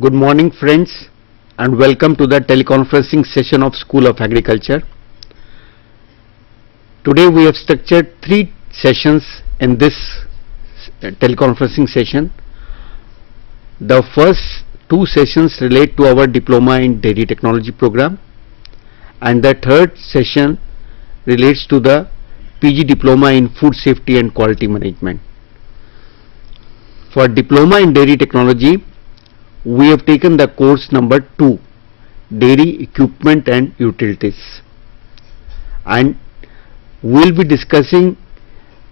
Good morning friends and welcome to the teleconferencing session of School of Agriculture. Today we have structured 3 sessions in this teleconferencing session. The first 2 sessions relate to our Diploma in Dairy Technology program, and the third session relates to the PG Diploma in Food Safety and Quality Management. For Diploma in Dairy Technology, we have taken the course number 2, Dairy Equipment and Utilities, and we will be discussing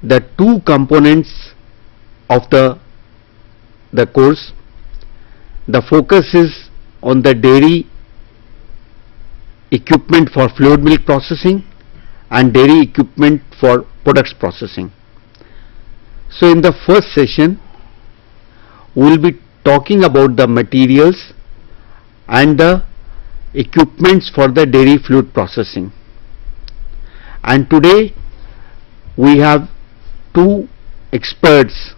the 2 components of the course. The focus is on the dairy equipment for fluid milk processing and dairy equipment for products processing. So in the first session we will be talking about the materials and the equipments for the dairy fluid processing, and today we have 2 experts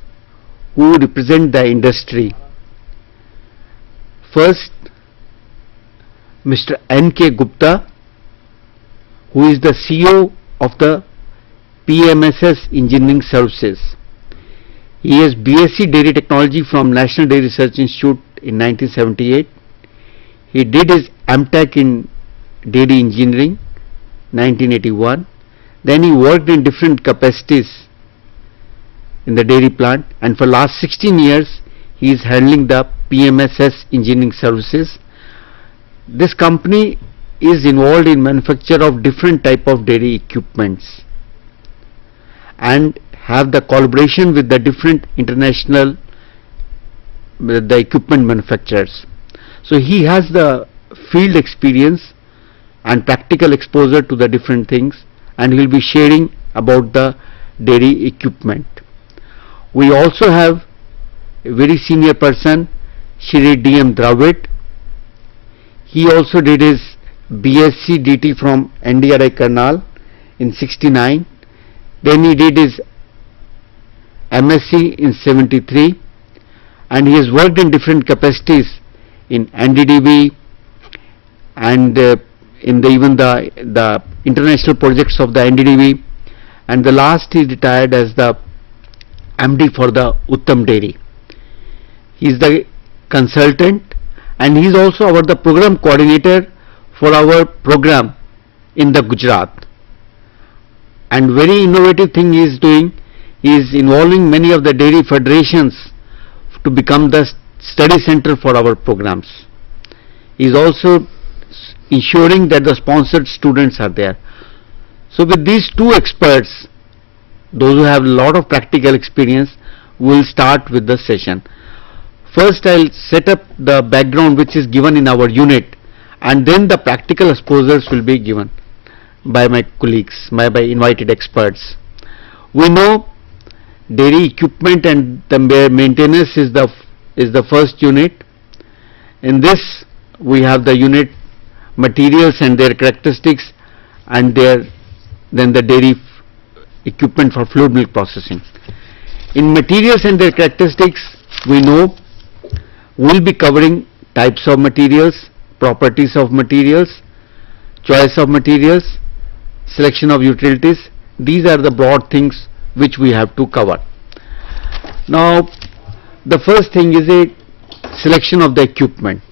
who represent the industry. First, Mr. N.K. Gupta, who is the CEO of the PMSS Engineering Services. He has BSc Dairy Technology from National Dairy Research Institute in 1978. He did his MTech in Dairy Engineering 1981. Then he worked in different capacities in the dairy plant, and for last 16 years he is handling the PMSS Engineering Services. This company is involved in manufacture of different type of dairy equipments and have the collaboration with the different international the equipment manufacturers. So he has the field experience and practical exposure to the different things, and he will be sharing about the dairy equipment. We also have a very senior person, Shri D.M. Dravid. He also did his BSc DT from NDRI Karnal in 69. Then he did his MSc in 73, and he has worked in different capacities in NDDB and in even the international projects of the NDDB, and the last he retired as the MD for the Uttam Dairy. He is the consultant, and he is also the program coordinator for our program in the Gujarat. And very innovative thing he is doing, he is involving many of the dairy federations to become the study center for our programs. He is also ensuring that the sponsored students are there. So with these 2 experts, those who have a lot of practical experience, we will start with the session. First I will set up the background which is given in our unit, and then the practical exposures will be given by my colleagues, by invited experts. We know dairy equipment and the maintenance is the first unit. In this we have the unit materials and their characteristics, and then the dairy equipment for fluid milk processing. In materials and their characteristics, we know we will be covering types of materials, properties of materials, choice of materials, selection of utilities. These are the broad things which we have to cover. Now the first thing is a selection of the equipment,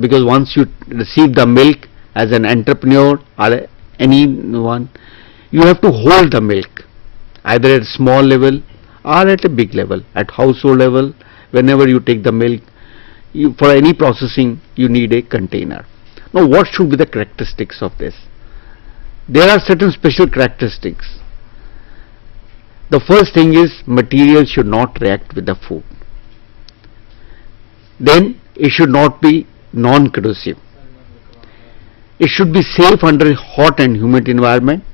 because once you receive the milk as an entrepreneur or anyone, you have to hold the milk either at a small level or at a big level, at household level. Whenever you take the milk, for any processing you need a container. Now what should be the characteristics of this? There are certain special characteristics. The first thing is material should not react with the food. Then it should not be non-corrosive. It should be safe under hot and humid environment.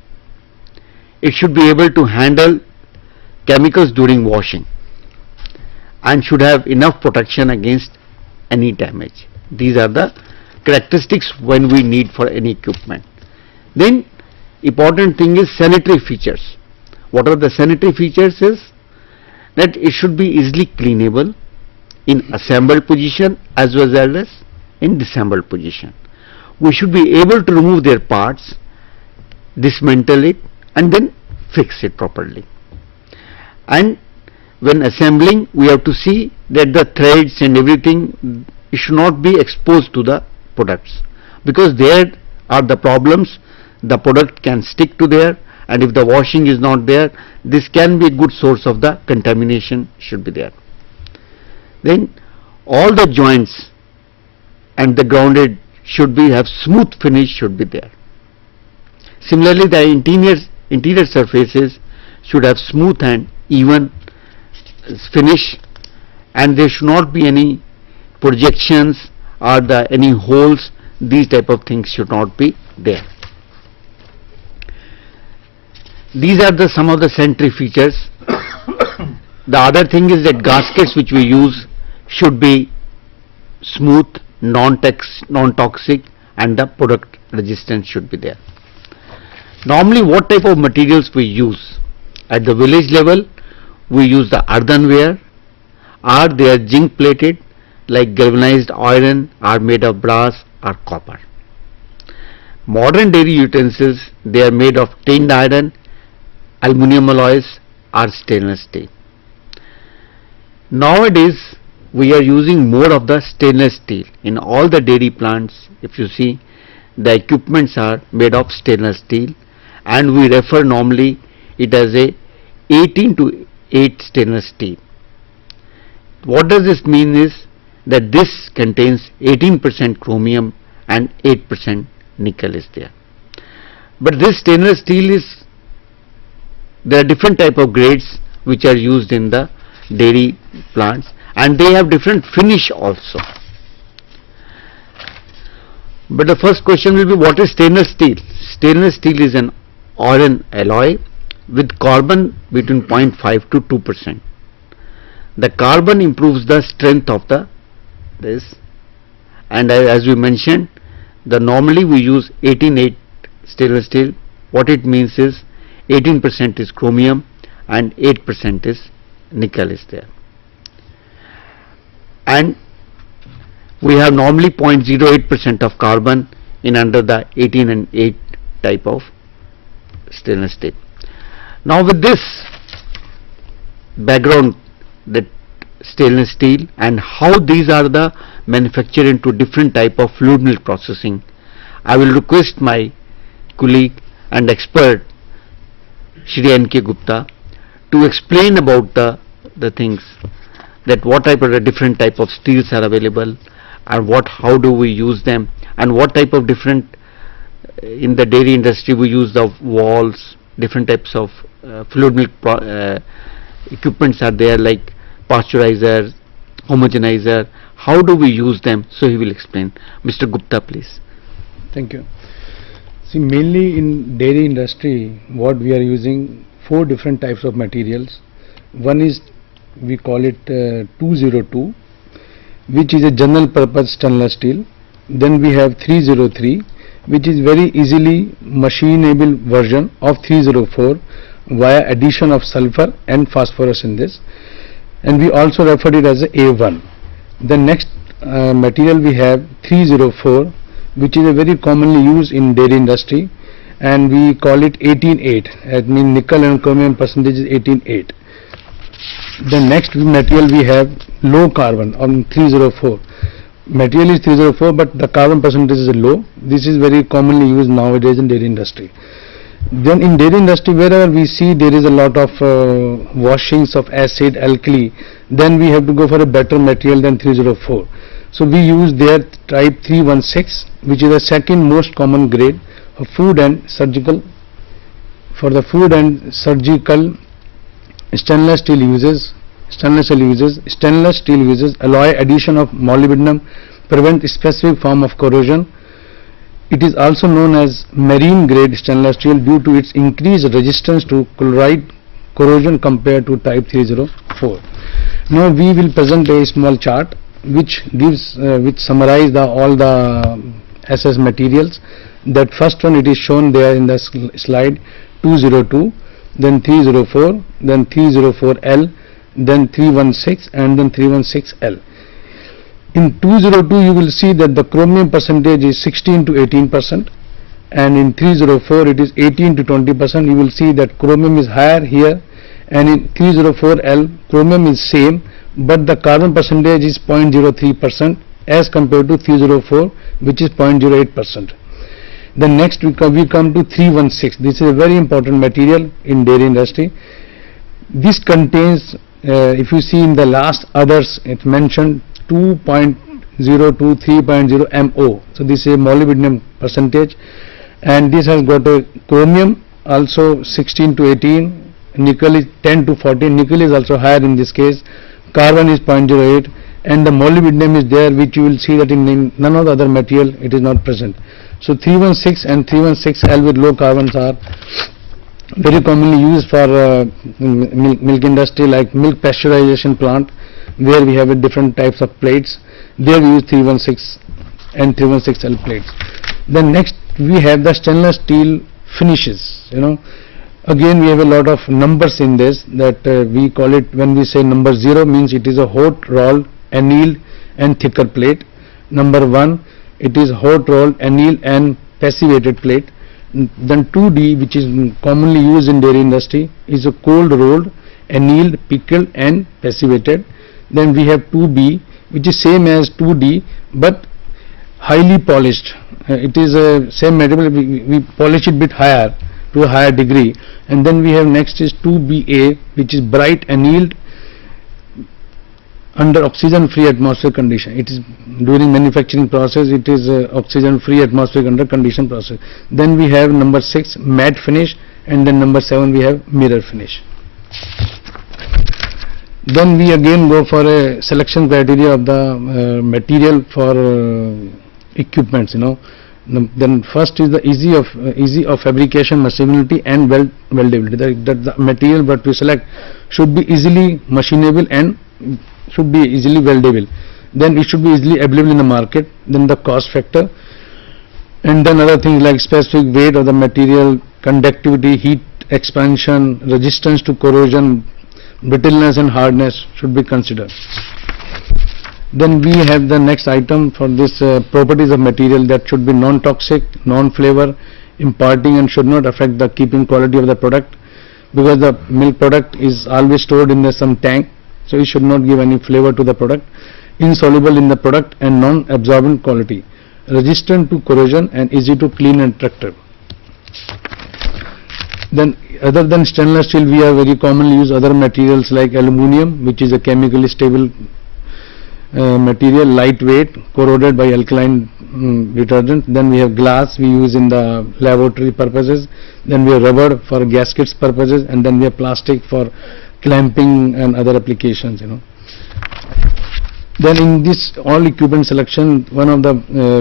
It should be able to handle chemicals during washing and should have enough protection against any damage. These are the characteristics when we need for any equipment. Then important thing is sanitary features. What are the sanitary features is that it should be easily cleanable, in assembled position as well as in disassembled position. We should be able to remove their parts, dismantle it, and then fix it properly. And when assembling, we have to see that the threads and everything should not be exposed to the products, because there are the problems. The product can stick to there, and if the washing is not there, this can be a good source of the contamination should be there. Then all the joints and the grounded should be have smooth finish should be there. Similarly, the interior surfaces should have smooth and even finish, and there should not be any projections or any holes. These type of things should not be there. These are some of the sanitary features. The other thing is that gaskets which we use should be smooth, non-toxic, and the product resistance should be there. Normally, what type of materials we use? At the village level, we use the earthenware, or they are zinc plated, like galvanized iron, are made of brass or copper. Modern dairy utensils, they are made of tinned iron, aluminum alloys, or stainless steel. Nowadays, we are using more of the stainless steel. In all the dairy plants, if you see, the equipments are made of stainless steel, and we refer normally it as a 18:8 stainless steel. What does this mean is that this contains 18% chromium and 8% nickel is there. But this stainless steel is, there are different type of grades which are used in the dairy plants, and they have different finish also. But the first question will be, what is stainless steel? Stainless steel is an iron alloy with carbon between 0.5 to 2%. The carbon improves the strength of this, and as we mentioned, normally we use 18:8 stainless steel. What it means is 18% is chromium and 8% is nickel is there. And we have normally 0.08% of carbon in under the 18 and 8 type of stainless steel. Now with this background, that stainless steel and how these are the manufactured into different type of fluid milk processing, I will request my colleague and expert Shri N.K. Gupta to explain about the things, that what type of the different type of steels are available, and how do we use them, and what type of different in the dairy industry we use the walls, different types of fluid milk equipments are there, like pasteurizer, homogenizer. How do we use them? So he will explain. Mr. Gupta, please. Thank you. See, mainly in dairy industry, what we are using, 4 different types of materials. One is, we call it 202, which is a general purpose stainless steel. Then we have 303, which is very easily machinable version of 304 via addition of sulfur and phosphorus in this, and we also referred it as a A1. The next material we have 304, which is a very commonly used in dairy industry, and we call it 18:8. That means nickel and chromium percentage is 18:8. The next material we have low carbon on 304. Material is 304, but the carbon percentage is low. This is very commonly used nowadays in dairy industry. Then in dairy industry, wherever we see there is a lot of washings of acid, alkali, then we have to go for a better material than 304. So we use their type 316, which is the second most common grade of food and surgical. For the food and surgical, stainless steel uses alloy addition of molybdenum, prevent specific form of corrosion. It is also known as marine grade stainless steel due to its increased resistance to chloride corrosion compared to type 304. Now we will present a small chart which summarize all the SS materials. That first one, it is shown there in the slide, 202, then 304, then 304L, then 316, and then 316L. In 202 you will see that the chromium percentage is 16 to 18%, and in 304 it is 18 to 20%. You will see that chromium is higher here, and in 304L chromium is same, but the carbon percentage is 0.03% as compared to 304, which is 0.08%. Then next we come to 316. This is a very important material in dairy industry. This contains, if you see in the last others, it mentioned 2.0 to 3.0 MO. So this is a molybdenum percentage, and this has got a chromium also 16 to 18, nickel is 10 to 14, nickel is also higher in this case, carbon is 0.08, and the molybdenum is there, which you will see that in none of the other material it is not present. So 316 and 316L with low carbons are very commonly used for milk industry, like milk pasteurization plant, where we have a different types of plates. There we use 316 and 316L plates. Then next we have the stainless steel finishes. Again we have a lot of numbers in this, that we call it, when we say number 0 means it is a hot rolled, annealed and thicker plate. Number 1, it is hot rolled, annealed and passivated plate. Then 2D, which is commonly used in dairy industry, is a cold rolled, annealed, pickled and passivated. Then we have 2B, which is same as 2D but highly polished. It is a same material, we polish it bit higher, to a higher degree. And then we have next is 2BA, which is bright annealed under oxygen free atmospheric condition. It is during manufacturing process, it is oxygen free atmospheric under condition process. Then we have number 6 matte finish, and then number 7 we have mirror finish. Then we again go for a selection criteria of the material for equipments. Then first is the easy of fabrication, machinability and weldability. That the material that we select should be easily machinable and should be easily weldable. Then it should be easily available in the market. Then the cost factor, and then other things like specific weight of the material, conductivity, heat expansion, resistance to corrosion, brittleness and hardness should be considered. Then we have the next item for this properties of material, that should be non-toxic, non-flavor, imparting and should not affect the keeping quality of the product, because the milk product is always stored in some tank, so it should not give any flavor to the product. Insoluble in the product and non-absorbent quality, resistant to corrosion and easy to clean and tractor. Then other than stainless steel, we are very commonly use other materials like aluminum, which is a chemically stable material, lightweight, corroded by alkaline detergent. Then we have glass, we use in the laboratory purposes. Then we have rubber for gaskets purposes, and then we have plastic for clamping and other applications. Then in this all equipment selection, one of the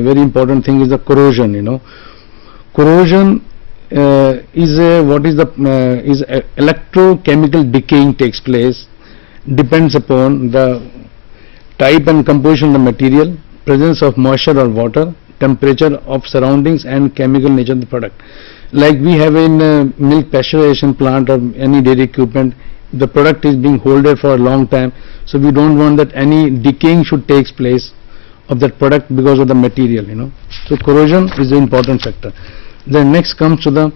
very important thing is the corrosion. Corrosion is electrochemical decaying takes place, depends upon the type and composition of the material, presence of moisture or water, temperature of surroundings and chemical nature of the product. Like we have in milk pasteurization plant or any dairy equipment, the product is being holded for a long time, so we don't want that any decaying should take place of that product because of the material. So corrosion is an important factor. Then next comes to the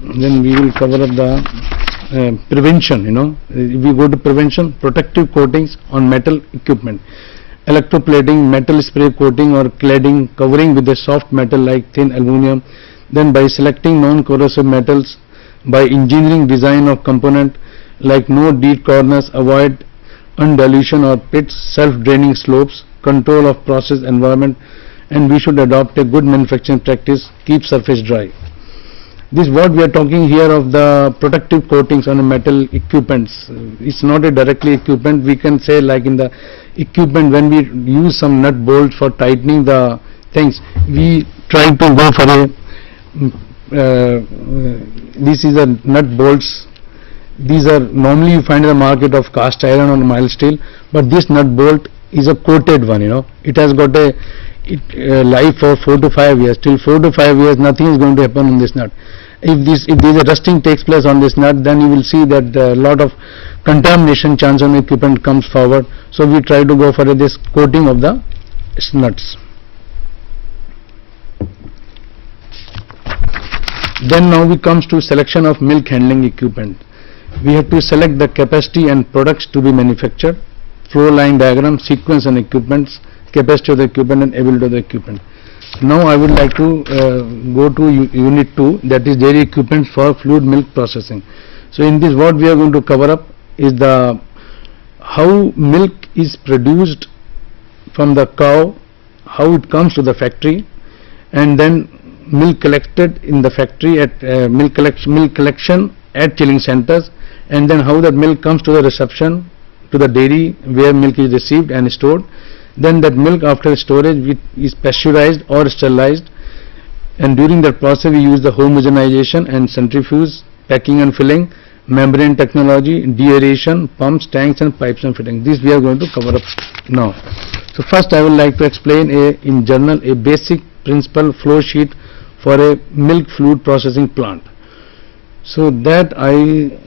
then we will cover up the prevention. We go to prevention, protective coatings on metal equipment, electroplating, metal spray coating or cladding, covering with a soft metal like thin aluminum. Then by selecting non-corrosive metals, by engineering design of component like no deep corners, avoid undilution or pits, self-draining slopes, control of process environment, and we should adopt a good manufacturing practice, keep surface dry. This what we are talking here of the protective coatings on a metal equipments. It's not a directly equipment. We can say like in the equipment, when we use some nut bolts for tightening the things, we try to go for a this is a nut bolts. These are normally you find in the market of cast iron or mild steel, but this nut bolt is a coated one. It has got a life for 4 to 5 years. Till 4 to 5 years nothing is going to happen on this nut, if there is a rusting takes place on this nut, then you will see that a lot of contamination chance on equipment comes forward. So we try to go for this coating of the nuts. Then now we comes to selection of milk handling equipment. We have to select the capacity and products to be manufactured, flow line diagram, sequence and equipments, capacity of the equipment and ability of the equipment. Now I would like to go to unit 2, that is dairy equipment for fluid milk processing. So in this what we are going to cover up is the how milk is produced from the cow, how it comes to the factory, and then milk collected in the factory at milk collection at chilling centers, and then how that milk comes to the reception to the dairy where milk is received and stored. Then that milk after storage is pasteurized or sterilized, and during that process we use the homogenization and centrifuge, packing and filling, membrane technology, deaeration, pumps, tanks and pipes and fittings. This we are going to cover up now. So first I would like to explain in general a basic principle flow sheet for a milk fluid processing plant. So that I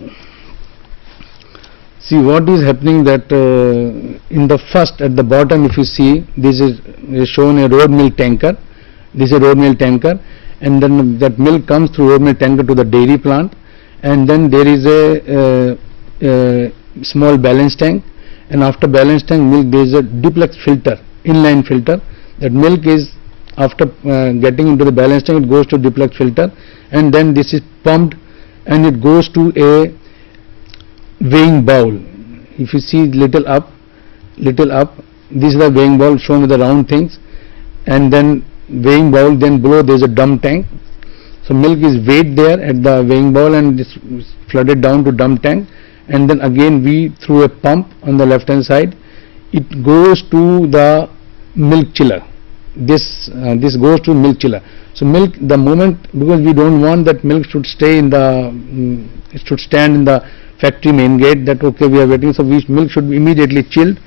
see what is happening, that in the first at the bottom if you see, this is shown a road milk tanker. This is a road milk tanker, and then that milk comes through road milk tanker to the dairy plant, and then there is a small balance tank, and after balance tank milk there is a duplex filter, inline filter. That milk is after getting into the balance tank, it goes to duplex filter, and then this is pumped and it goes to a weighing bowl. If you see little up, this is the weighing bowl shown with the round things, and then weighing bowl, then below there is a dump tank. So milk is weighed there at the weighing bowl and is flooded down to dump tank, and then again we through a pump on the left hand side, it goes to the milk chiller. This goes to milk chiller. So milk, the moment, because we don't want that milk should stay in the it should stand in the factory main gate, that okay we are waiting, so milk should be immediately chilled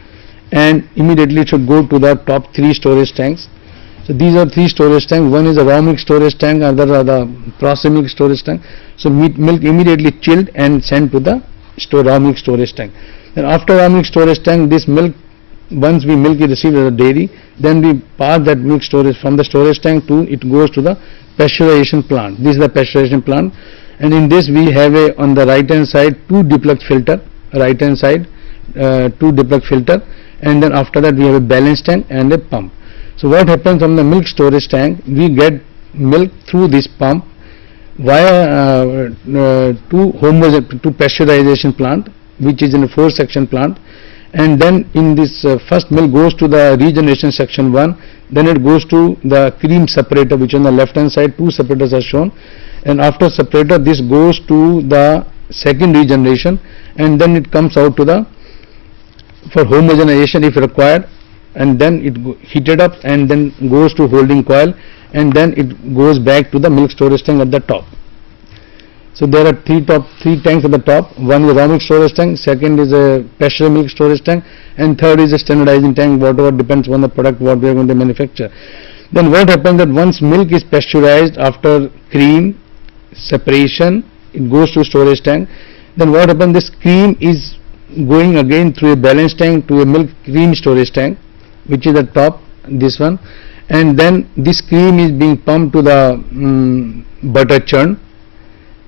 and immediately should go to the top 3 storage tanks. So these are 3 storage tanks. One is a raw milk storage tank, other are the processed milk storage tank. So milk immediately chilled and sent to the raw milk storage tank. Then after raw milk storage tank, this milk, once milk is received at the dairy, then we pass that milk storage from the storage tank to, it goes to the pasteurization plant. This is the pasteurization plant, and in this we have a, on the right hand side, 2 duplex filter, right hand side 2 duplex filter, and then after that we have a balance tank and a pump. So what happens from the milk storage tank, we get milk through this pump via to pasteurization plant, which is in a 4 section plant, and then in this first milk goes to the regeneration section 1, then it goes to the cream separator, which on the left hand side 2 separators are shown, and after separator this goes to the second regeneration, and then it comes out to the for homogenization if required, and then it heated up and then goes to holding coil, and then it goes back to the milk storage tank at the top. So there are 3 tanks at the top. One is raw milk storage tank, second is a pasteurized milk storage tank, and third is a standardizing tank, whatever depends on the product what we are going to manufacture. Then what happens that once milk is pasteurized after cream separation, it goes to storage tank. Then what happens, this cream is going again through a balance tank to a milk cream storage tank, which is at top, this one, and then this cream is being pumped to the butter churn.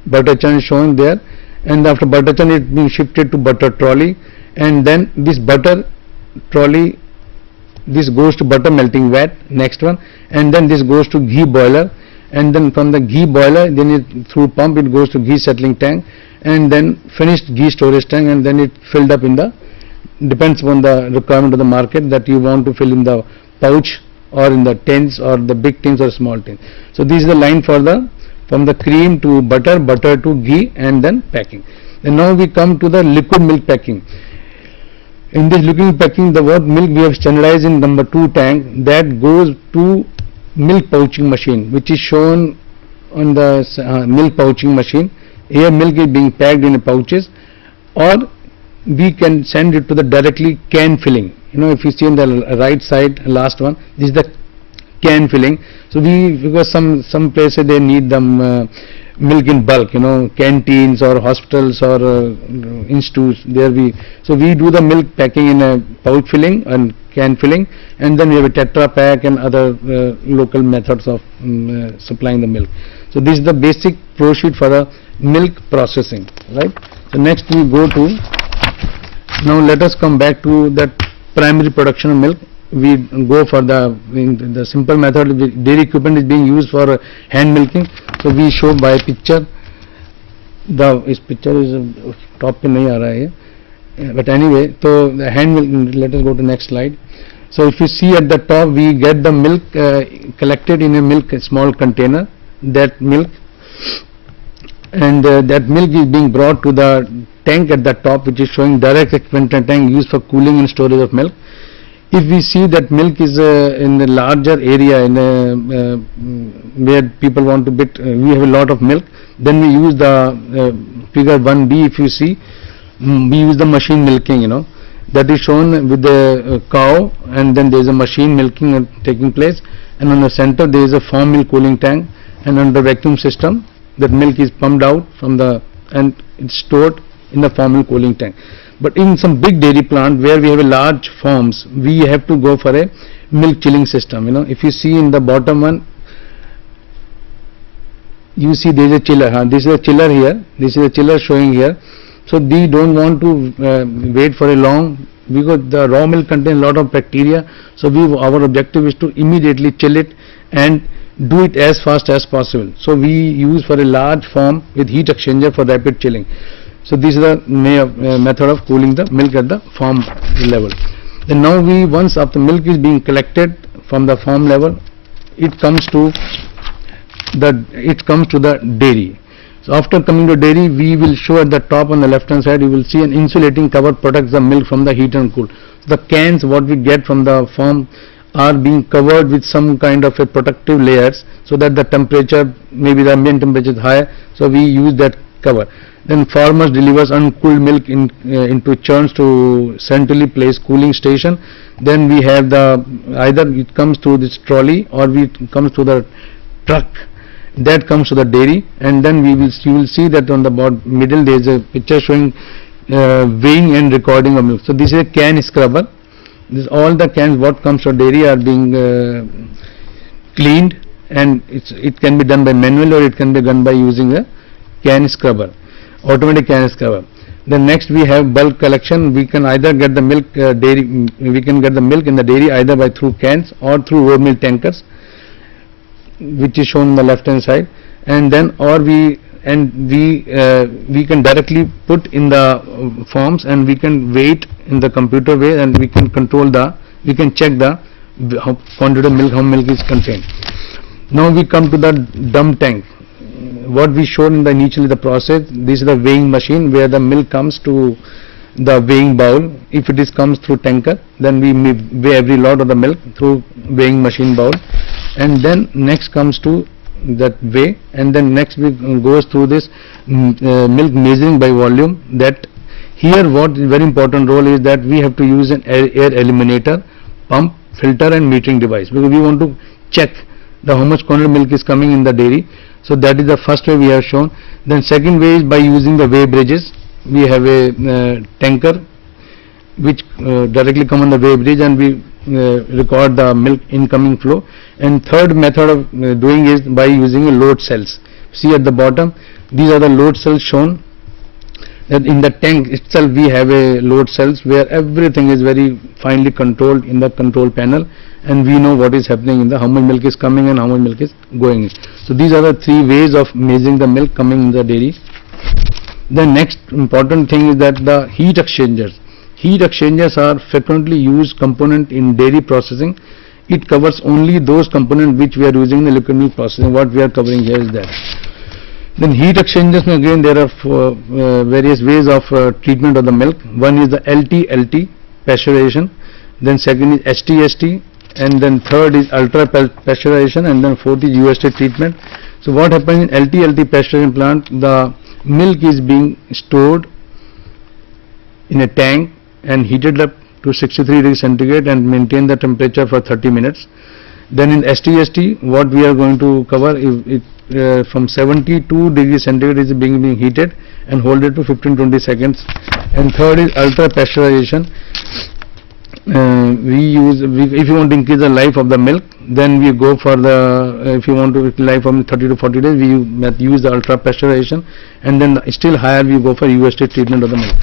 Butter churn is shown there, and after butter churn it being shifted to butter trolley, and then this butter trolley, this goes to butter melting vat, next one, and then this goes to ghee boiler, and then from the ghee boiler, then it through pump it goes to ghee settling tank, and then finished ghee storage tank, and then it filled up in the, depends on the requirement of the market, that you want to fill in the pouch or in the tins or the big tins or small tins. So this is the line for the from the cream to butter, butter to ghee, and then packing. And now we come to the liquid milk packing. In this liquid milk packing, the what milk we have standardized in number 2 tank, that goes to milk pouching machine, which is shown on the milk pouching machine. Here milk is being packed in pouches, or we can send it to the directly can filling. You know, if you see on the right side, last one, this is the can filling. So because some places they need them milk in bulk, canteens or hospitals or institutes. So we do the milk packing in a pouch filling and can filling, and then we have a Tetra Pak and other local methods of supplying the milk. So this is the basic flow sheet for the milk processing, right? So next we go to, now let us come back to that primary production of milk. We go for the simple method. Dairy equipment is being used for hand milking. So we show by picture. This picture is top pe nahi aa raha hai, but anyway, so the hand milk. Let us go to next slide. So if you see at the top, we get the milk collected in a small container. That milk, and that milk is being brought to the tank at the top, which is showing direct expander tank used for cooling and storage of milk. If we see that milk is in a larger area, where people want to we have a lot of milk, then we use the figure 1B. If you see, we use the machine milking, that is shown with the cow, and then there is a machine milking taking place, and on the center there is a farm milk cooling tank, and under vacuum system that milk is pumped out from and it's stored in the farm milk cooling tank. But in some big dairy plant where we have a large farms, we have to go for a milk chilling system. If you see in the bottom one, you see there is a chiller. This is a chiller here. This is a chiller showing here. So we don't want to wait for a long, because the raw milk contains a lot of bacteria. So our objective is to immediately chill it and do it as fast as possible. So we use for a large farm with heat exchanger for rapid chilling. So this is the method of cooling the milk at the farm level. Then now once after milk is being collected from the farm level, it comes to the dairy. So after coming to dairy, we will show at the top on the left hand side, you will see an insulating cover protects the milk from the heat and cool. The cans what we get from the farm are being covered with some kind of a protective layers, so that the temperature, maybe the ambient temperature is higher, so we use that cover. Then farmers delivers uncooled milk into churns to centrally placed cooling station. Then we have either it comes through this trolley or it comes to the truck that comes to the dairy, and then you will see that on the middle there is a picture showing weighing and recording of milk. So this is a can scrubber. All the cans what comes to dairy are being cleaned, and it can be done by manual or it can be done by using a can scrubber, automatic can scrubber. Then next we have bulk collection. We can either get the milk we can get the milk in the dairy either by through cans or through raw milk tankers, which is shown on the left hand side, and then we can directly put in the forms, and we can weight in the computer way, and we can we can check the quantity of milk, how milk is contained. Now we come to the dump tank. What we showed in initially the process, this is the weighing machine where the milk comes to the weighing bowl. If it comes through tanker, then we weigh every lot of the milk through weighing machine bowl, and then next comes to that weigh, and then next we goes through this milk measuring by volume. That here what is very important role is that we have to use an air eliminator, pump, filter and metering device, because we want to check how much quantity milk is coming in the dairy. So that is the first way we have shown. Then second way is by using the weigh bridges. We have a tanker which directly come on the weigh bridge, and we record the milk incoming flow. And third method of doing is by using a load cells. See at the bottom, these are the load cells shown. That in the tank itself we have a load cells where everything is very finely controlled in the control panel, and we know what is happening in how much milk is coming and how much milk is going in. So these are the three ways of measuring the milk coming in the dairy. The next important thing is that the heat exchangers. Heat exchangers are frequently used component in dairy processing. It covers only those components which we are using in the liquid milk processing. What we are covering here is that. Then heat exchangers, again there are various ways of treatment of the milk. One is the LT pasteurization, then second is HT, and then third is ultra pasteurization, and then fourth is UST treatment. So what happens in LT pasteurization plant, the milk is being stored in a tank and heated up to 63 degrees centigrade and maintain the temperature for 30 minutes. Then in STST, what we are going to cover, from 72 degrees centigrade is being heated and hold it to 15-20 seconds. And third is ultra pasteurization. If you want to increase the life of the milk, then we go for the, if you want to life from 30 to 40 days, we use the ultra pasteurization, and then still higher we go for UST treatment of the milk.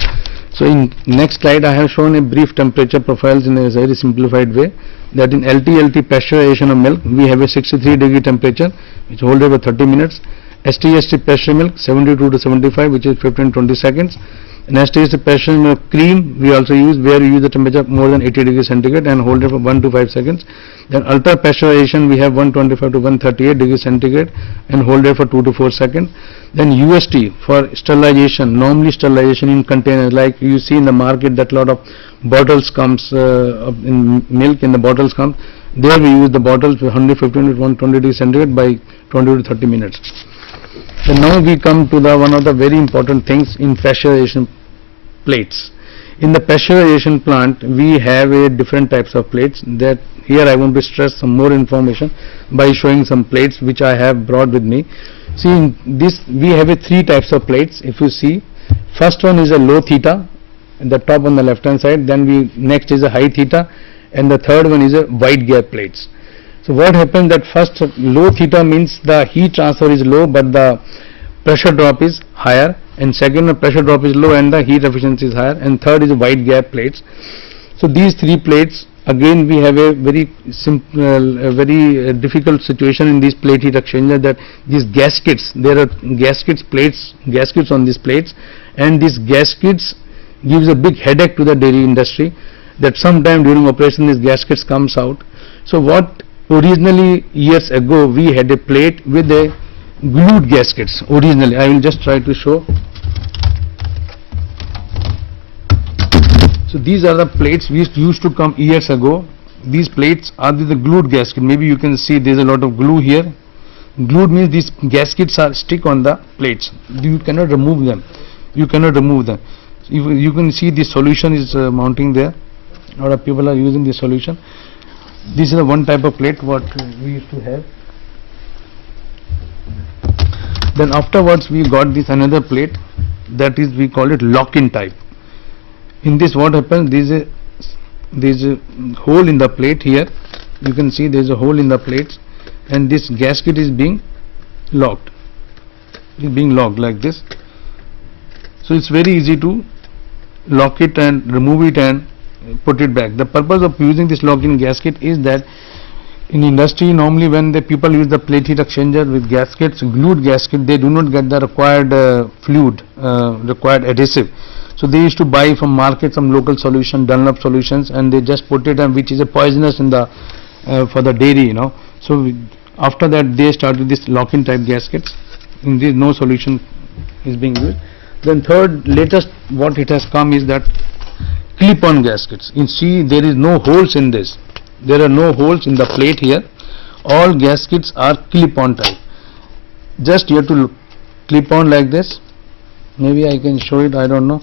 So in next slide I have shown a brief temperature profiles in a very simplified way, that in LT pasteurization of milk we have a 63 degree temperature which hold over 30 minutes. STST pasture milk 72 to 75, which is 15-20 seconds. And STST pasture milk cream we also use, where we use the temperature more than 80 degrees centigrade and hold it for 1 to 5 seconds. Then ultra pasteurization we have 125 to 138 degrees centigrade and hold it for 2 to 4 seconds. Then UST for sterilization, normally sterilization in containers, like you see in the market that lot of bottles comes in milk, in the bottles comes, there we use the bottles with 115 to 120 degrees centigrade by 20 to 30 minutes. So now we come to the one of the very important things in pasteurization plates. In the pasteurization plant we have a different types of plates. That here I want to stress some more information by showing some plates which I have brought with me. See, in this we have a 3 types of plates. If you see, first one is a low theta, the top on the left hand side, then next is a high theta, and the third one is a wide gap plates. So what happens, that first low theta means the heat transfer is low but the pressure drop is higher, and second the pressure drop is low and the heat efficiency is higher, and third is wide gap plates. So these 3 plates, again we have a very simple, very difficult situation in this plate heat exchanger, that these gaskets, there are gaskets on these plates, and these gaskets gives a big headache to the dairy industry, that sometime during operation these gaskets comes out. So what originally years ago we had a plate with a glued gaskets originally. I will just try to show. So these are the plates which used to come years ago. These plates are with the glued gasket. Maybe you can see there is a lot of glue here. Glued means these gaskets are stick on the plates. You cannot remove them. You can see the solution is mounting there. A lot of people are using this solution. This is the one type of plate what we used to have. Then afterwards we got this another plate, that is we call it lock-in type. In this what happens, there is a hole in the plate here. You can see there is a hole in the plates, and this gasket is being locked. It is being locked like this. So it's very easy to lock it and remove it and put it back. The purpose of using this lock-in gasket is that in industry normally when the people use the plate heat exchanger with gaskets, glued gasket, they do not get the required fluid, required adhesive. So they used to buy from market some local solution, Dunlop solutions, and they just put it, and which is a poisonous in the for the dairy, you know. So after that they started this lock-in type gaskets. In this no solution is being used. Then third, latest what it has come is that clip-on gaskets. You see there is no holes in this. There are no holes in the plate here. All gaskets are clip-on type. Just you have to clip on like this. Maybe I can show it, I don't know.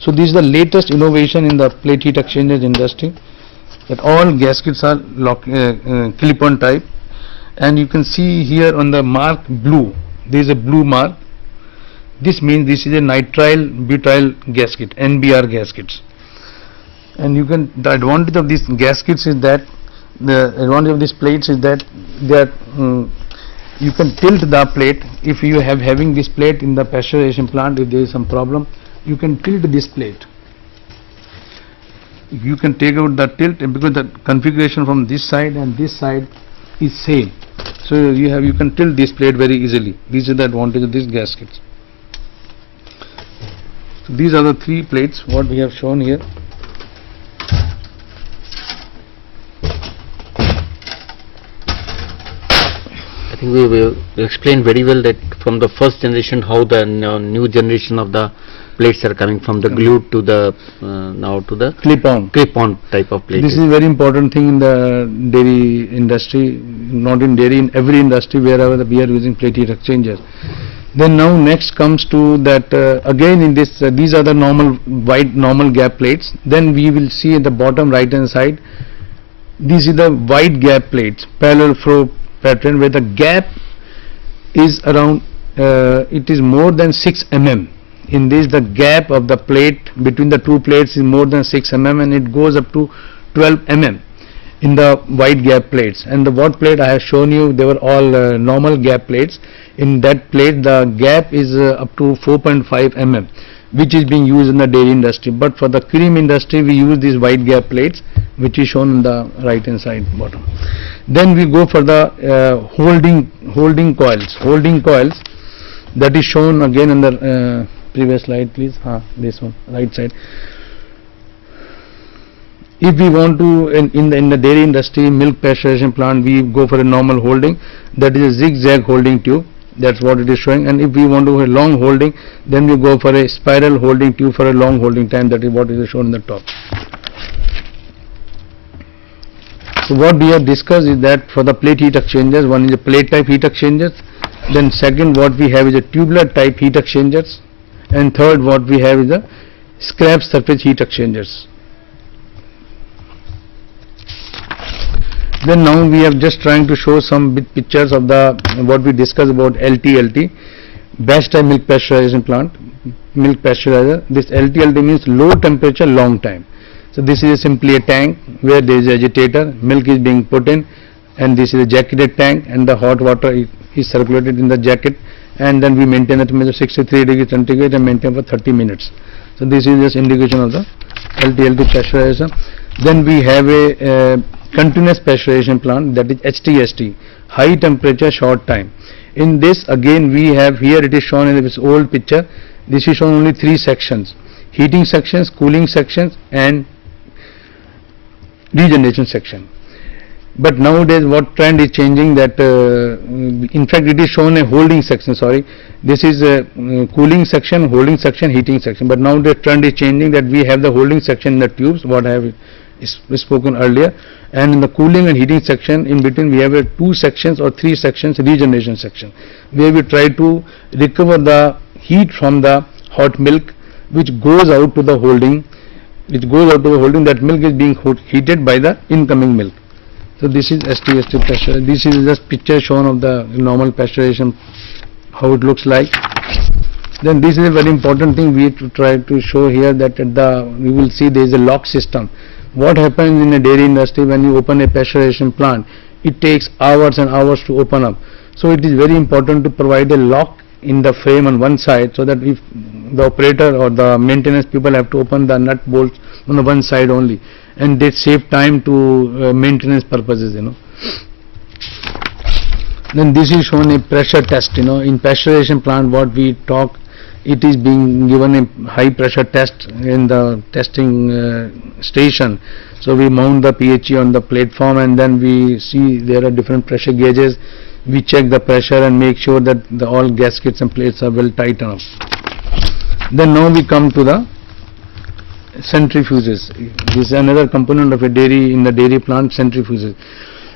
So this is the latest innovation in the plate heat exchanger industry, that all gaskets are clip-on type. And you can see here on the mark blue, there is a blue mark. This means this is a nitrile butyl gasket, NBR gaskets. And you can, the advantage of these gaskets is that, the advantage of these plates is that they are, you can tilt the plate. If you have having this plate in the pasteurization plant, if there is some problem, you can tilt this plate. You can take out the tilt, because the configuration from this side and this side is same. So you can tilt this plate very easily. These are the advantage of these gaskets. So these are the 3 plates what we have shown here. I think we will explain very well that from the first generation how the new generation of the plates are coming from the glued to the now to the clip-on type of plate. This is a very important thing in the dairy industry, not in dairy, in every industry wherever we are using plate heat exchangers. Then now next comes to that again in this these are the normal gap plates. Then we will see at the bottom right hand side, this is the wide gap plates, parallel flow pattern, where the gap is around it is more than 6 mm. In this, the gap of the plate between the two plates is more than 6 mm, and it goes up to 12 mm in the wide gap plates. And the what plate I have shown you, they were all normal gap plates. In that plate the gap is up to 4.5 mm, which is being used in the dairy industry. But for the cream industry we use these wide gap plates, which is shown on the right hand side bottom. Then we go for the holding coils that is shown again on the previous slide, please. This one, right side. If we want to in the dairy industry milk pasteurization plant, we go for a normal holding, that is a zigzag holding tube. That's what it is showing. And if we want to have long holding, then we go for a spiral holding tube for a long holding time. That is what is shown in the top. So what we have discussed is that for the plate heat exchangers, one is a plate type heat exchangers, then second what we have is a tubular type heat exchangers, and third what we have is a scrap surface heat exchangers. Then now we are just trying to show some bit pictures of the what we discussed about LT, batch type milk pasteurization plant, milk pasteurizer. This LT means low temperature long time. So this is simply a tank where there is agitator, milk is being put in, and this is a jacketed tank, and the hot water is circulated in the jacket, and then we maintain at 63 degrees centigrade and maintain for 30 minutes. So this is just indication of the LT pasteurization. Then we have a continuous pasteurization plant, that is HTST, high temperature short time. In this again we have here, it is shown in this old picture, this is shown only 3 sections: heating sections, cooling sections, and regeneration section. But nowadays what trend is changing, that in fact it is shown a holding section, sorry, this is a cooling section, holding section, heating section. But now the trend is changing, that we have the holding section in the tubes, what I have spoken earlier, and in the cooling and heating section in between we have 2 sections or 3 sections regeneration section, where we try to recover the heat from the hot milk which goes out to the holding, that milk is being heated by the incoming milk. So this is HTST pressure. This is just picture shown of the normal pasteurization, how it looks like. Then this is a very important thing we have to try to show here, that you will see there is a lock system. What happens in a dairy industry, when you open a pasteurization plant, it takes hours and hours to open up. So it is very important to provide a lock in the frame on one side, so that if the operator or the maintenance people have to open the nut bolts on the one side only, and they save time to maintenance purposes, Then this is shown a pressure test, in pasteurization plant what we talk, it is being given a high pressure test in the testing station. So we mount the PHE on the platform, and then we see there are different pressure gauges. We check the pressure and make sure that all gaskets and plates are well tightened up. Then now we come to the centrifuges. This is another component of a dairy, in the dairy plant, centrifuges.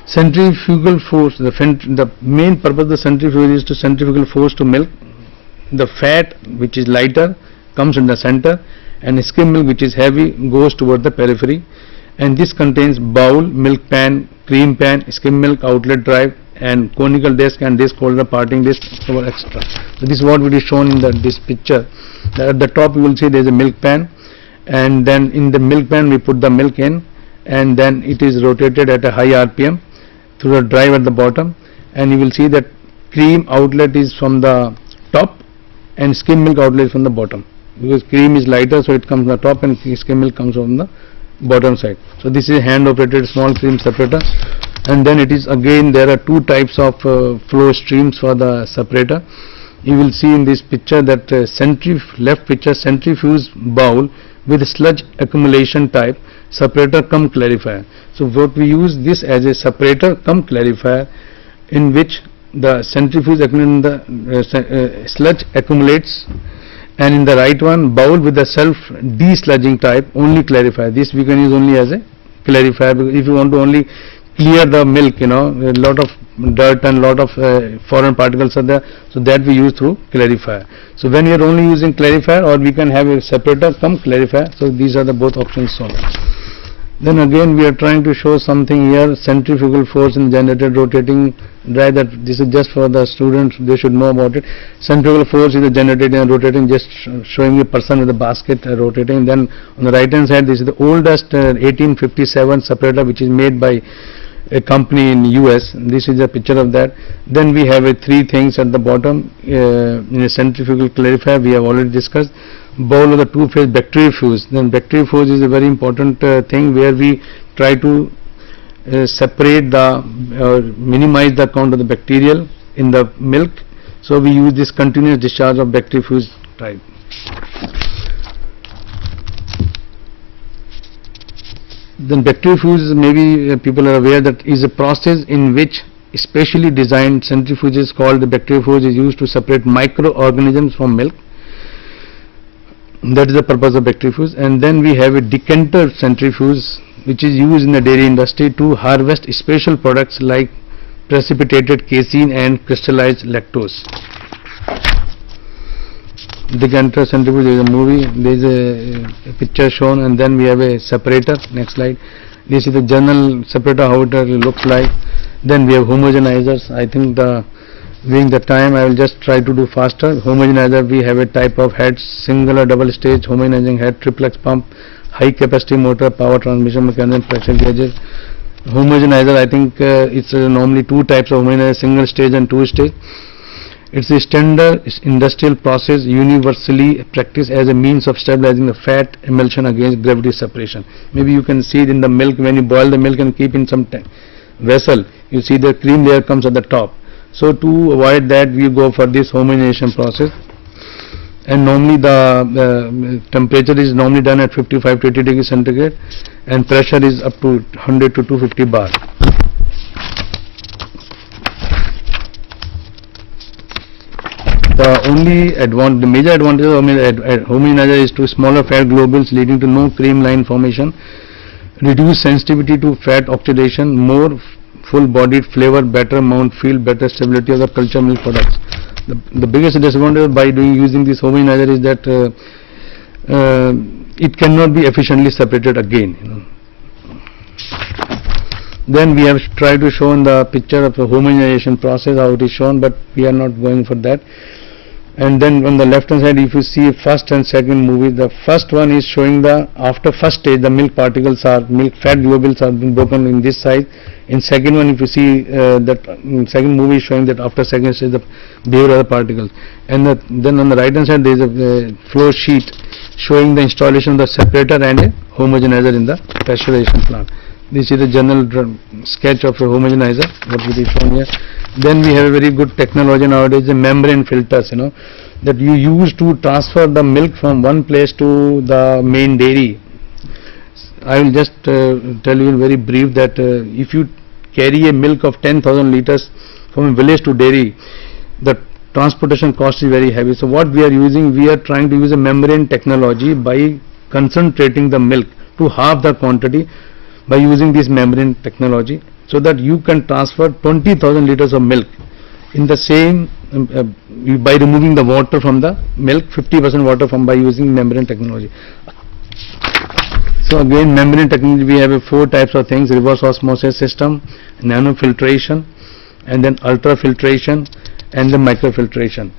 Centrifugal force, the main purpose of the centrifuge is to centrifugal force to milk. The fat which is lighter comes in the center, and skim milk which is heavy goes toward the periphery, and this contains bowl, milk pan, cream pan, skim milk, outlet drive, and conical disc and disc holder, parting disc, over extra. So this is what it is shown in this picture. At the top you will see there is a milk pan, and then in the milk pan we put the milk in, and then it is rotated at a high RPM through a drive at the bottom, and you will see that cream outlet is from the top and skim milk outlet from the bottom, because cream is lighter, so it comes on the top, and skim milk comes on the bottom side. So this is hand operated small cream separator. And then it is again, there are 2 types of flow streams for the separator. You will see in this picture that left picture, centrifuge bowl with sludge accumulation type separator cum clarifier. So what we use this as a separator cum clarifier, in which the centrifuge sludge accumulates, and in the right one, bowl with the self desludging type, only clarifier. This we can use only as a clarifier, because if you want to only clear the milk, a lot of dirt and lot of foreign particles are there, so that we use through clarifier. So when you are only using clarifier, or we can have a separator come clarifier, so these are the both options shown. Then again we are trying to show something here, centrifugal force in generated rotating dry, that this is just for the students, they should know about it. Centrifugal force is generated and rotating, just showing a person with a basket rotating. Then on the right hand side, this is the oldest 1857 separator which is made by a company in US. This is a picture of that. Then we have three things at the bottom. In a centrifugal clarifier we have already discussed. Bowl of the two-phase bacteriophage. Then bacteriophage is a very important thing, where we try to separate the minimize the count of the bacterial in the milk. So we use this continuous discharge of bacteriophage type. Then bacteriophage, maybe people are aware, that is a process in which specially designed centrifuges called the bacteriophage is used to separate microorganisms from milk. That is the purpose of bacteriophage. And then we have a decanter centrifuge, which is used in the dairy industry to harvest special products like precipitated casein and crystallized lactose. Decanter centrifuge, there is a movie, there is a picture shown, and then we have a separator. Next slide. This is the general separator, how it looks like. Then we have homogenizers. I think during the time I will just try to do faster. Homogenizer, we have a type of heads, single or double stage homogenizing head, triplex pump, high capacity motor, power transmission mechanism, pressure gauges. Homogenizer, I think it's normally two types of homogenizer, single stage and two stage. It's a standard industrial process universally practiced as a means of stabilizing the fat emulsion against gravity separation. Maybe you can see it in the milk, when you boil the milk and keep in some vessel, you see the cream layer comes at the top. So to avoid that, we go for this homogenization process, and normally the temperature is normally done at 55 to 80 degrees centigrade, and pressure is up to 100 to 250 bar. The major advantage of homogenizer is to smaller fat globules leading to no cream line formation, reduced sensitivity to fat oxidation, more full-bodied flavor, better mouthfeel, better stability of the culture milk products. The biggest disadvantage by using this homogenizer is that it cannot be efficiently separated again. Then we have tried to show in the picture of the homogenization process how it is shown, but we are not going for that. And then on the left hand side, if you see first and second movie, the first one is showing the after first stage the milk particles are, milk fat globules are being broken in this side. In second one, if you see that second movie is showing that after second stage the behavior of the particles. And then on the right hand side there is a flow sheet showing the installation of the separator and a homogenizer in the pasteurization plant. This is a general sketch of a homogenizer, what will be shown here. Then we have a very good technology nowadays, the membrane filters, that you use to transfer the milk from one place to the main dairy. I will just tell you in very brief that if you carry a milk of 10,000 liters from a village to dairy, the transportation cost is very heavy. So what we are using, we are trying to use a membrane technology by concentrating the milk to half the quantity by using this membrane technology, so that you can transfer 20,000 liters of milk in the same by removing the water from the milk, 50% water from, by using membrane technology. So again, membrane technology, we have four types of things: reverse osmosis system, nanofiltration, and then ultrafiltration, and the microfiltration.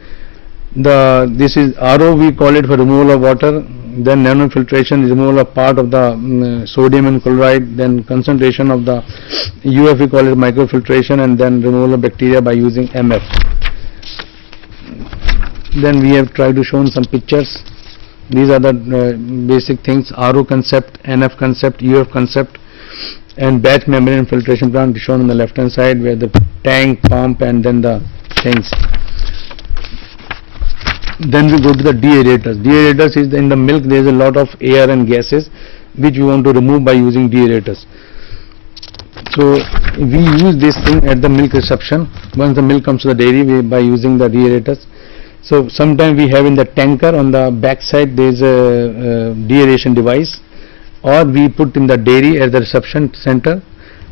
This is RO, we call it for removal of water. Then nanofiltration is removal of part of the sodium and chloride. Then concentration of the UF, we call it microfiltration, and then removal of bacteria by using MF. Then we have tried to show some pictures. These are the basic things: RO concept, NF concept, UF concept, and batch membrane filtration plant shown on the left hand side, where the tank, pump, and then the things. Then we go to the deaerators. Deaerators is in the milk there is a lot of air and gases which we want to remove by using deaerators. So we use this thing at the milk reception. Once the milk comes to the dairy, by using the deaerators. So sometimes we have in the tanker on the back side there is a deaeration device, or we put in the dairy at the reception center,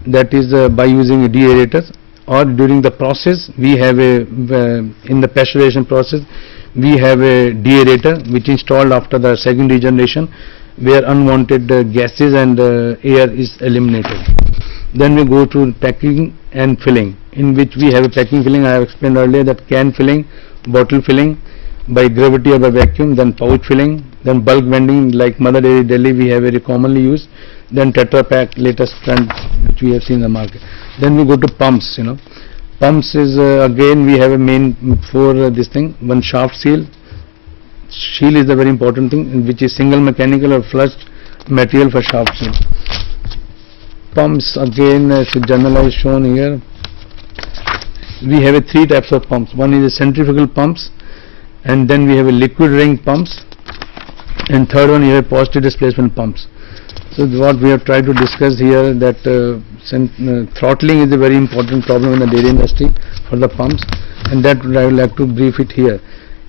that is by using deaerators, or during the process we have a in the pasteurization process we have a deaerator which is installed after the second regeneration, where unwanted gases and air is eliminated. Then we go to packing and filling, in which we have a packing filling. I have explained earlier that can filling, bottle filling by gravity or by vacuum, then pouch filling, then bulk vending like Mother Dairy Delhi we have very commonly used, then Tetra Pak latest trend which we have seen in the market. Then we go to pumps, Pumps is again we have a main for this thing, one shaft seal. Seal is the very important thing, which is single mechanical or flushed material for shaft seal. Pumps again, generalized shown here. We have three types of pumps. One is a centrifugal pumps, and then we have a liquid ring pumps, and third one you have positive displacement pumps. So what we have tried to discuss here, that throttling is a very important problem in the dairy industry for the pumps, and that I would like to brief it here.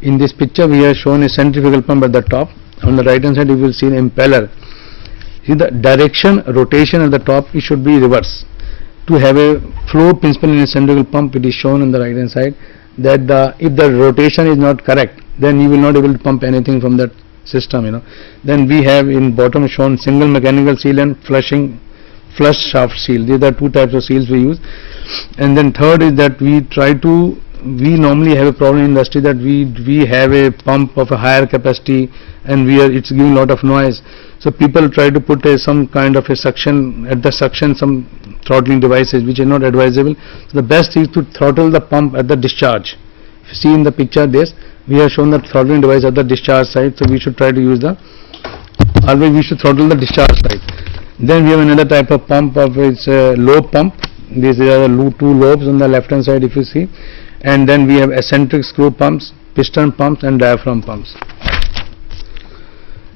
In this picture we have shown a centrifugal pump at the top. On the right hand side you will see an impeller. See the direction, rotation at the top, it should be reverse. To have a flow principle in a centrifugal pump, it is shown on the right hand side, that if the rotation is not correct, then you will not able to pump anything from that system. Then we have in bottom shown single mechanical seal and flush shaft seal. These are two types of seals we use. And then third is that we normally have a problem in industry that we have a pump of a higher capacity, and it's giving a lot of noise. So people try to put some kind of a suction, at the suction some throttling devices, which is not advisable. So the best is to throttle the pump at the discharge. If you see in the picture this, we have shown the throttling device at the discharge side, so we should try to use always we should throttle the discharge side. Then we have another type of pump of its lobe pump. These are the two lobes on the left hand side if you see. And then we have eccentric screw pumps, piston pumps and diaphragm pumps.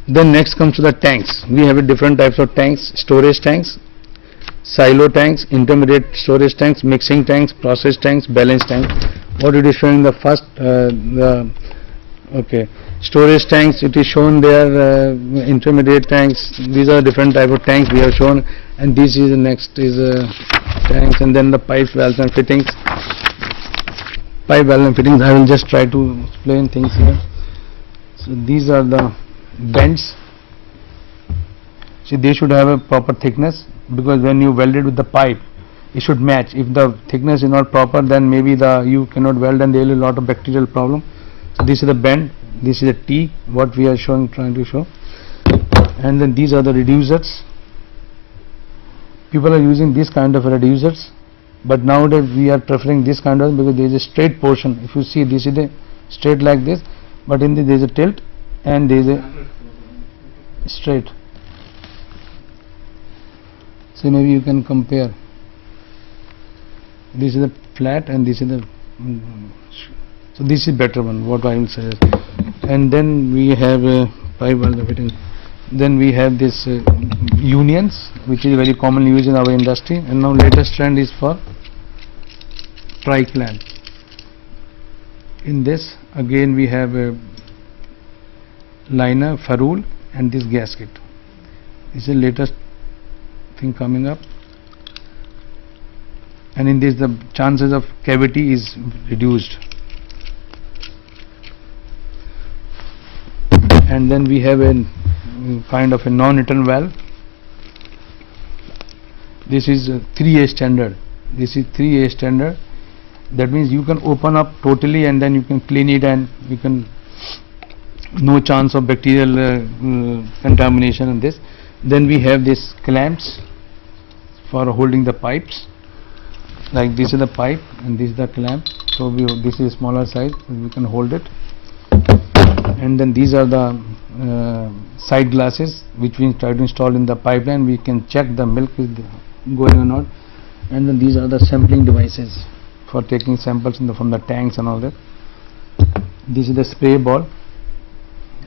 Then next comes to the tanks. We have different types of tanks: storage tanks, silo tanks, intermediate storage tanks, mixing tanks, process tanks, balance tanks. What it is showing the first, storage tanks, it is shown there, intermediate tanks. These are different type of tanks we have shown, and this is the next is tanks, and then the pipes, valves and fittings. Pipe, valve and fittings, I will just try to explain things here. So these are the bends. See, they should have a proper thickness, because when you weld it with the pipe, it should match. If the thickness is not proper, then maybe you cannot weld, and there will be a lot of bacterial problem. So this is the bend, this is a T, what we are trying to show. And then these are the reducers. People are using this kind of reducers, but nowadays we are preferring this kind of, because there is a straight portion. If you see, this is a straight like this, but in this there is a tilt and there is a straight. So maybe you can compare. This is a flat and this is the so this is better one, what I will say. And then we have pipe valve fitting. Then we have this unions, which is very commonly used in our industry, and now latest trend is for tri-clamp. In this again we have a liner, ferrule and this gasket. This is the latest thing coming up, and in this the chances of cavity is reduced. And then we have a kind of a non-return valve. This is 3A standard. This is 3A standard. That means you can open up totally and then you can clean it, and you can no chance of bacterial contamination in this. Then we have this clamps for holding the pipes. Like this is the pipe and this is the clamp. So this is smaller size, so we can hold it. And then these are the side glasses which we try to install in the pipeline. We can check the milk is going or not. And then these are the sampling devices for taking samples from the tanks and all that. This is the spray ball,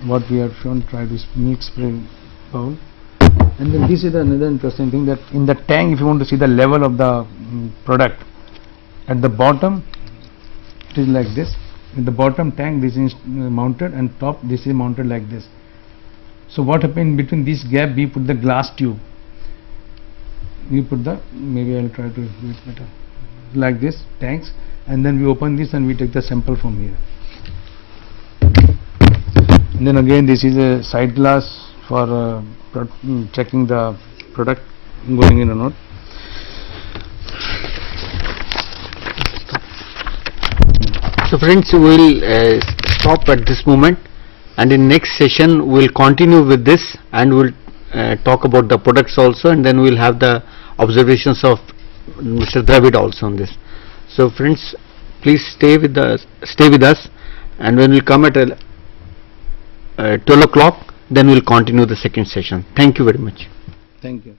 what we have shown, try to milk spray bowl. And then this is another interesting thing, that in the tank, if you want to see the level of the product, at the bottom it is like this. In the bottom tank this is mounted, and top this is mounted like this. So what happened, between this gap we put the glass tube. we put the, maybe I'll try to do it better, like this tanks, and then we open this and we take the sample from here. And then again this is a side glass for checking the product going in or not. So friends, we will stop at this moment, and in next session we will continue with this, and we will talk about the products also, and then we will have the observations of Mr. Dravid also on this. So friends, please stay with us, and when we come at 12 o'clock, then we will continue the second session. Thank you very much. Thank you.